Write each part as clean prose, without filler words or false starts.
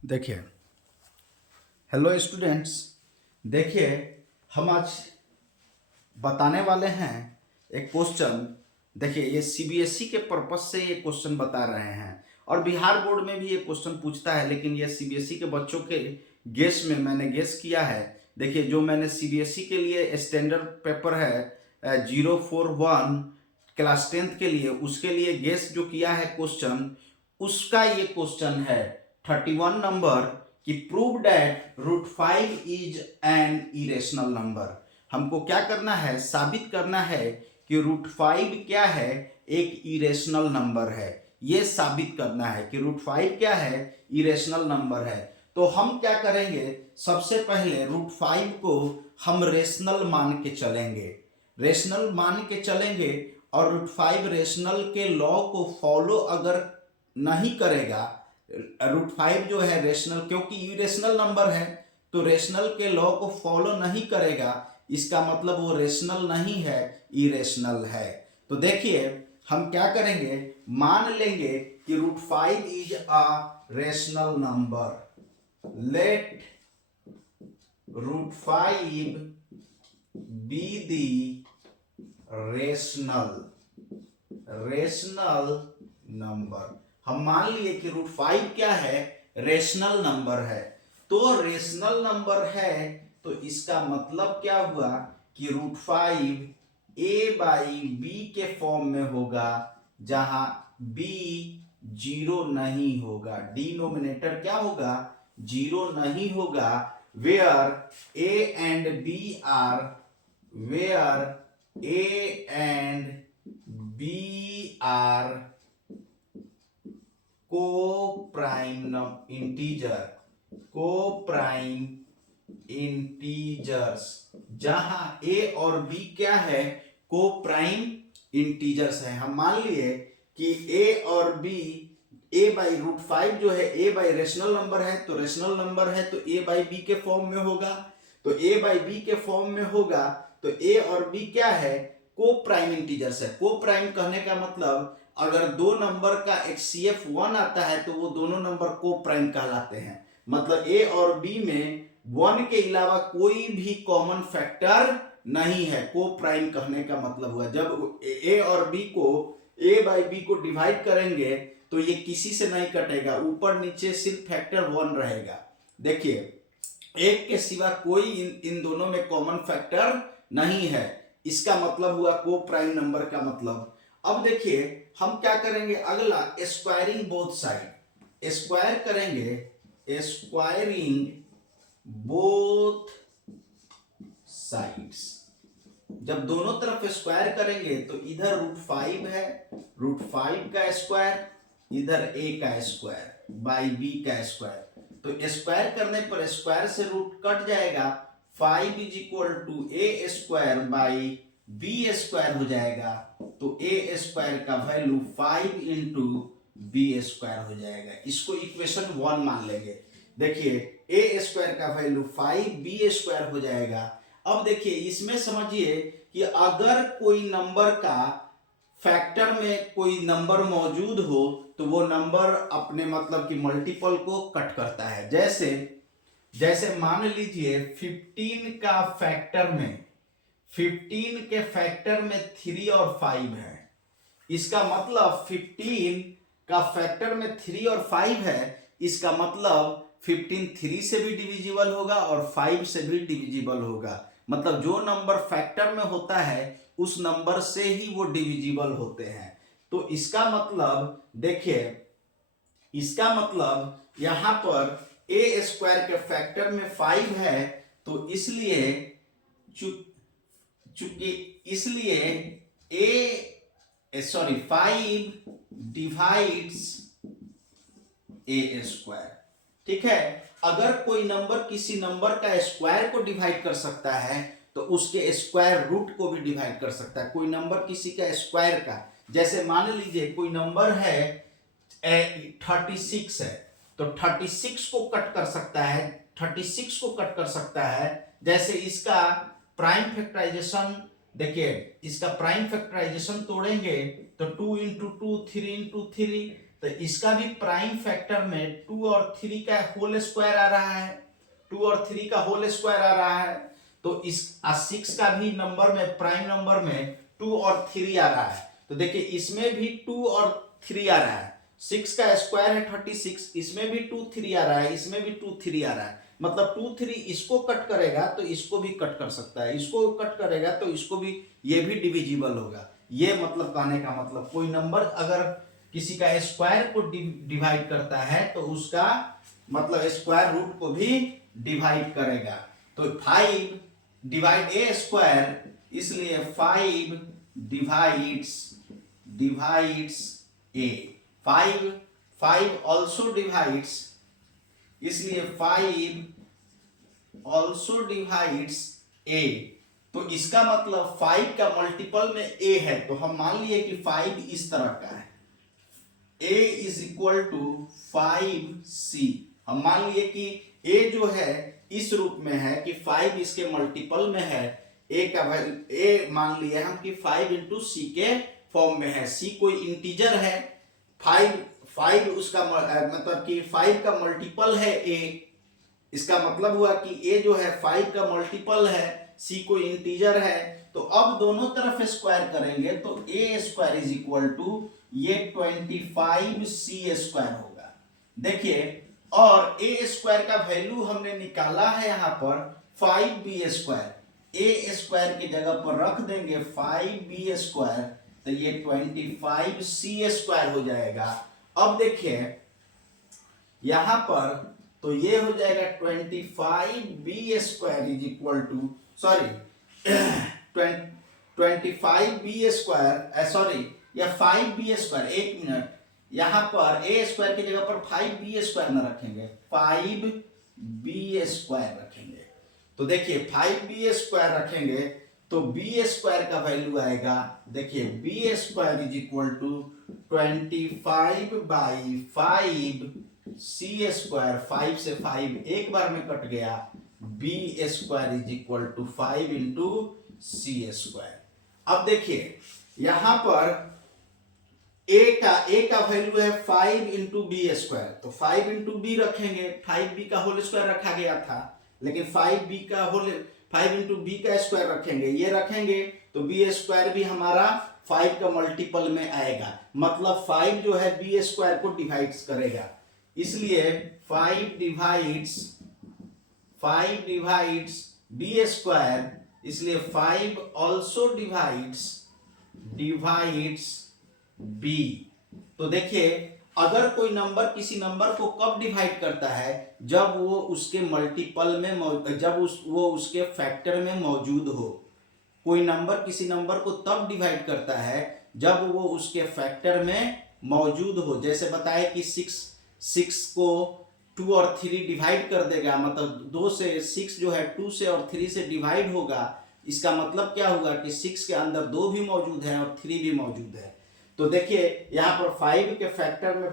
देखिए, hello students. देखिए, हम आज बताने वाले हैं एक क्वेश्चन। देखिए, ये सीबीएसई के पर्पज से ये क्वेश्चन बता रहे हैं और बिहार बोर्ड में भी ये क्वेश्चन पूछता है, लेकिन ये सीबीएसई के बच्चों के गेस में मैंने गेस किया है। देखिए, जो मैंने सीबीएसई के लिए स्टैंडर्ड पेपर है 041 क्लास 10th के लिए, उसके लिए गेस जो किया है क्वेश्चन, उसका ये क्वेश्चन है 31 नंबर कि prove that √5 is an irrational number. हमको क्या करना है, साबित करना है कि √5 क्या है, एक इरेशनल नंबर है। ये साबित करना है कि √5 क्या है, इरेशनल नंबर है। तो हम क्या करेंगे, सबसे पहले √5 को हम रेशनल मान के चलेंगे, रेशनल मान के चलेंगे। और √5 रेशनल के लॉ को फॉलो अगर नहीं करेगा, √5 जो है रेशनल, क्योंकि इरेशनल नंबर है तो रेशनल के लॉ को फॉलो नहीं करेगा, इसका मतलब वो रेशनल नहीं है, इरेशनल है। तो देखिए, हम क्या करेंगे, मान लेंगे कि √5 is a rational number. Let √5 be the rational number. हम मान लिए कि √5 क्या है, रेशनल नंबर है। तो रेशनल नंबर है तो इसका मतलब क्या हुआ कि √5 a/b के फॉर्म में होगा, जहां b जीरो नहीं होगा, डिनोमिनेटर क्या होगा, जीरो नहीं होगा। Where a and b are where a and b are coprime integers, जहां a और b क्या है, को प्राइम इंटीजर्स है। हम मान लिए कि a और b, a/√5 जो है a/ रेशनल नंबर है, तो रेशनल नंबर है तो a/b के फॉर्म में होगा। तो a/b के फॉर्म में होगा तो a और b क्या है, को प्राइम इंटीजर्स है। को प्राइम कहने का मतलब, अगर दो नंबर का HCF 1 आता है तो वो दोनों नंबर को प्राइम कहलाते हैं। मतलब a और b में 1 के अलावा कोई भी कॉमन फैक्टर नहीं है, को प्राइम कहने का मतलब हुआ। जब a और b को a/b को डिवाइड करेंगे तो ये किसी से नहीं कटेगा, ऊपर नीचे सिर्फ फैक्टर 1 रहेगा। देखिए, एक के सिवा कोई इन दोनों में कॉमन फैक्टर नहीं है, इसका मतलब हुआ को प्राइम नंबर का मतलब। अब देखिए, हम क्या करेंगे, अगला स्क्वायरिंग बोथ साइड, स्क्वायर करेंगे, स्क्वायरिंग बोथ साइड्स। जब दोनों तरफ स्क्वायर करेंगे तो इधर √5 है, √5 का स्क्वायर, इधर a का स्क्वायर बाई b का स्क्वायर। तो स्क्वायर करने पर स्क्वायर से रूट कट जाएगा, 5 is equal to a square by b square हो जाएगा। तो a स्क्वायर का वैल्यू 5 इंटू b स्क्वायर हो जाएगा। इसको इक्वेशन 1 मान लेंगे। देखिए, a स्क्वायर का वैल्यू 5b स्क्वायर हो जाएगा। अब देखिए, इसमें समझिए कि अगर कोई नंबर का फैक्टर में कोई नंबर मौजूद हो तो वो नंबर अपने मतलब कि मल्टीपल को कट करता है। जैसे जैसे मान लीजिए 15 का फैक्टर में, 15 के फैक्टर में 3 और 5 है, इसका मतलब 15 का फैक्टर में 3 और 5 है, इसका मतलब 15 3 से भी डिविजिबल होगा और 5 से भी डिविजिबल होगा। मतलब जो नंबर फैक्टर में होता है उस नंबर से ही वो डिविजिबल होते हैं। तो इसका मतलब देखिए, इसका मतलब यहां पर a स्क्वायर के फैक्टर में 5 है, तो इसलिए चूंकि इसलिए a sorry 5 divides a square. ठीक है, अगर कोई नंबर किसी नंबर का स्क्वायर को डिवाइड कर सकता है तो उसके स्क्वायर रूट को भी डिवाइड कर सकता है। कोई नंबर किसी का स्क्वायर का, जैसे मान लीजिए कोई नंबर है 36 है, तो 36 को कट कर सकता है, 36 को कट कर सकता है। जैसे इसका प्राइम फैक्टराइजेशन, देखिए इसका प्राइम फैक्टराइजेशन तोड़ेंगे तो 2 इंटू 2 3 इंटू 3, तो इसका भी प्राइम फैक्टर में 2 और 3 का होल स्क्वायर आ रहा है, 2 और 3 का होल स्क्वायर आ रहा है। तो इस 6 का भी नंबर में, प्राइम नंबर में 2 और 3 आ रहा है। तो देखिए इसमें भी 2 और 3 आ रहा है, 6 का स्क्वायर है 36, इसमें भी 2 3 आ रहा है, इसमें भी 2 3 आ रहा है। मतलब 2 3 इसको कट करेगा तो इसको भी कट कर सकता है, इसको कट करेगा तो इसको भी, ये भी डिविजिबल होगा। ये मतलब कहने का मतलब कोई नंबर अगर किसी का स्क्वायर को डिवाइड करता है तो उसका मतलब स्क्वायर रूट को भी डिवाइड करेगा। तो 5 डिवाइड ए स्क्वायर, इसलिए 5 डिवाइड्स ए। 5 ऑल्सो डिवाइड्स, इसलिए 5 ऑल्सो डिवाइड्स ए। तो इसका मतलब 5 का मल्टीपल में ए है, तो हम मान लिए कि 5 इस तरह का है, a is equal to 5c। हम मान लिए कि a जो है इस रूप में है कि 5 इसके मल्टीपल में है, a का वैल्यू a मान लिए हम कि 5 इंटू सी के फॉर्म में है। c कोई इंटीजर है, 5 उसका मतलब कि 5 का मल्टीपल है a। इसका मतलब हुआ कि a जो है 5 का मल्टीपल है, c कोई इंटीजर है। तो अब दोनों तरफ स्क्वायर करेंगे तो a square is equal to ये 25c स्क्वायर होगा। देखिए, और a स्क्वायर का वैल्यू हमने निकाला है यहाँ पर 5b स्क्वायर। a स्क्वायर की जगह पर रख देंगे 5b स्क्वायर, तो ये 25c स्क्वायर हो जाएगा। अब देखिए यहां पर तो ये हो जाएगा 25b square is equal to, sorry 25b square, sorry या 5b स्क्वायर, एक मिनट, यहां पर a स्क्वायर की जगह पर 5b स्क्वायर ना रखेंगे, 5b स्क्वायर रखेंगे। तो देखिए 5b स्क्वायर रखेंगे तो b स्क्वायर का वैल्यू आएगा, देखिए b square is equal to 25 by 5c square, 5 से 5 एक बार में कट गया, b square is equal to 5 into c square. अब देखिए यहां पर a का वैल्यू है 5 इंटू बी स्क्वायर, तो 5 इंटू बी रखेंगे, 5b का होल स्क्वायर रखा गया था, लेकिन 5 इंटू बी का स्क्वायर रखेंगे, ये रखेंगे तो बी स्क्वायर भी हमारा 5 का मल्टीपल में आएगा। मतलब 5 जो है बी स्क्वायर को डिवाइड करेगा, इसलिए 5 डिवाइड्स बी स्क्वायर, इसलिए 5 ऑल्सो डिवाइड्स b। तो देखिए अगर कोई नंबर किसी नंबर को कब डिवाइड करता है, जब वो उसके मल्टीपल में जब वो उसके फैक्टर में मौजूद हो। कोई नंबर किसी नंबर को तब डिवाइड करता है जब वो उसके फैक्टर में मौजूद हो। जैसे बताए कि 6 को 2 और 3 डिवाइड कर देगा, मतलब 2 से 6 जो है 2 से और 3 से डिवाइड होगा। इसका मतलब क्या होगा कि 6 के अंदर 2 भी मौजूद है और 3 भी मौजूद है। तो देखिए यहाँ पर 5 के फैक्टर में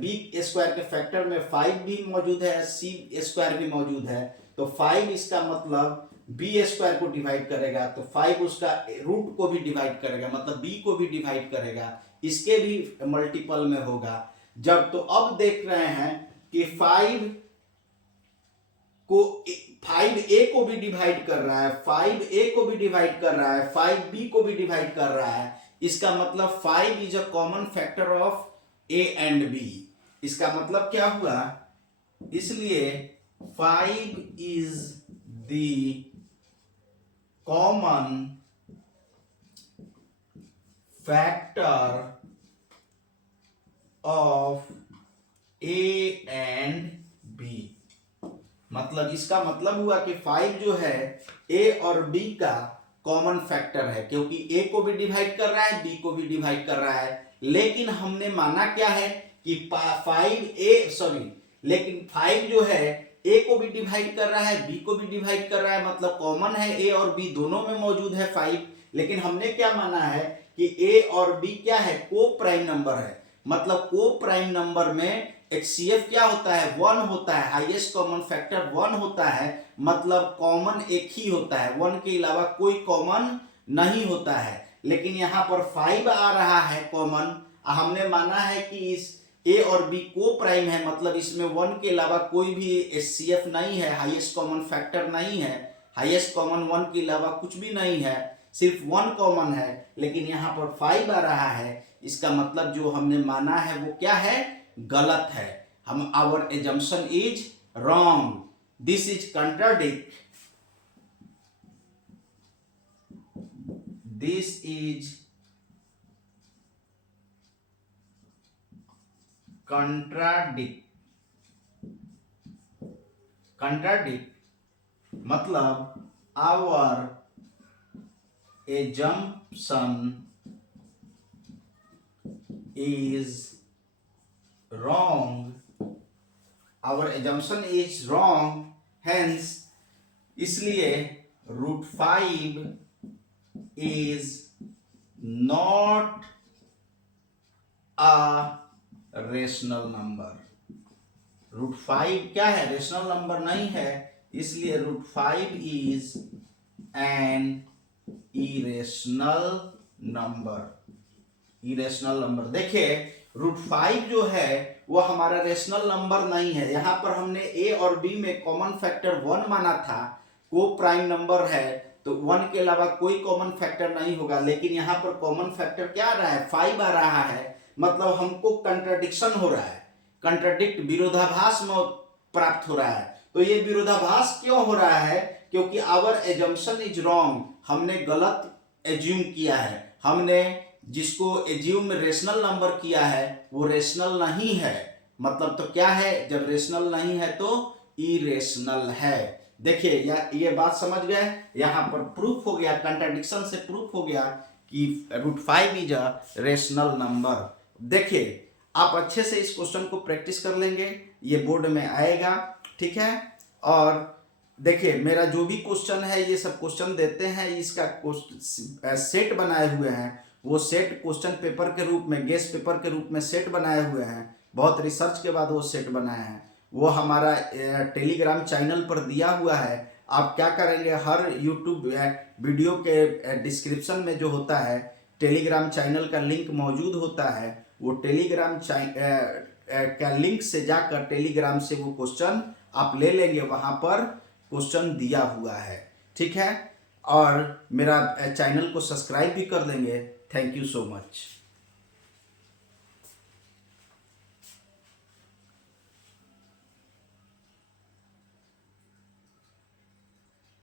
b स्क्वायर के फैक्टर में 5 भी मौजूद है, c स्क्वायर भी मौजूद है। तो 5 इसका मतलब b स्क्वायर को डिवाइड करेगा, तो 5 उसका रूट को भी डिवाइड करेगा, मतलब b को भी डिवाइड करेगा, इसके भी मल्टीपल में होगा जब। तो अब देख रहे हैं कि 5a को भी डिवाइड कर रहा है, 5a को भी डिवाइड कर रहा है, 5b को भी डिवाइड कर रहा है। इसका मतलब 5 is a common factor of a and b। इसका मतलब क्या हुआ, इसलिए 5 is the common factor of a and b। मतलब इसका मतलब हुआ कि 5 जो है a और b का कॉमन फैक्टर है, क्योंकि a को भी डिवाइड कर रहा है, b को भी डिवाइड कर रहा है। लेकिन हमने माना क्या है कि 5 जो है a को भी डिवाइड कर रहा है, b को भी डिवाइड कर रहा है, मतलब कॉमन है a और b दोनों में मौजूद है 5। लेकिन हमने क्या माना है कि a और b क्या है, को प्राइम नंबर है। मतलब को प्राइम नंबर में HCF क्या होता है, 1 होता है, हाईएस्ट कॉमन फैक्टर 1 होता है, मतलब कॉमन एक ही होता है, 1 के अलावा कोई कॉमन नहीं होता है। लेकिन यहाँ पर 5 आ रहा है कॉमन, हमने माना है कि इस ए और बी को प्राइम है, मतलब इसमें 1 के अलावा कोई भी HCF नहीं है, हाईएस्ट कॉमन फैक्टर नहीं है, हाईएस्ट कॉमन 1 के अलावा कुछ भी नहीं है, सिर्फ 1 कॉमन है, लेकिन यहाँ पर 5 आ रहा है। इसका मतलब जो हमने माना है वो क्या है, गलत है। हम our assumption is wrong, this is contradict, this is contradict मतलब our assumption is wrong, our assumption is wrong, hence इसलिए √5 is not a rational number। √5 क्या है, रेशनल नंबर नहीं है, इसलिए √5 is an इरेशनल नंबर। देखिए √5 जो है वो हमारा रेशनल नंबर नहीं है। यहाँ पर हमने ए और बी में कॉमन फैक्टर 1 माना था, को प्राइम नंबर है तो 1 के अलावा कोई कॉमन फैक्टर नहीं होगा, लेकिन यहाँ पर कॉमन फैक्टर क्या आ रहा है, 5 आ रहा है, मतलब हमको कंट्राडिक्शन हो रहा है, कंट्राडिक्ट विरोधाभास में प्राप्त हो रहा है। तो ये विरोधाभास क्यों हो रहा है, क्योंकि आवर एजम्पशन इज रॉन्ग, हमने गलत एज्यूम किया है, हमने जिसको एज्यूम रेशनल नंबर किया है वो रेशनल नहीं है। मतलब तो क्या है, जब रेशनल नहीं है तो इरेशनल है। देखिए ये बात समझ गए, यहाँ पर प्रूफ हो गया, कंट्राडिक्शन से प्रूफ हो गया कि √5 इज अ रेशनल नंबर। देखिए आप अच्छे से इस क्वेश्चन को प्रैक्टिस कर लेंगे, ये बोर्ड में आएगा, ठीक है। और देखिए मेरा जो भी क्वेश्चन है, ये सब क्वेश्चन देते हैं, इसका सेट बनाए हुए हैं, वो सेट क्वेश्चन पेपर के रूप में, गेस्ट पेपर के रूप में सेट बनाए हुए हैं, बहुत रिसर्च के बाद वो सेट बनाए हैं, वो हमारा टेलीग्राम चैनल पर दिया हुआ है। आप क्या करेंगे, हर यूट्यूब वीडियो के डिस्क्रिप्शन में जो होता है टेलीग्राम चैनल का लिंक मौजूद होता है, वो टेलीग्राम का लिंक से जाकर टेलीग्राम से वो क्वेश्चन आप ले लेंगे, वहाँ पर क्वेश्चन दिया हुआ है, ठीक है। और मेरा चैनल को सब्सक्राइब भी कर देंगे। Thank you so much.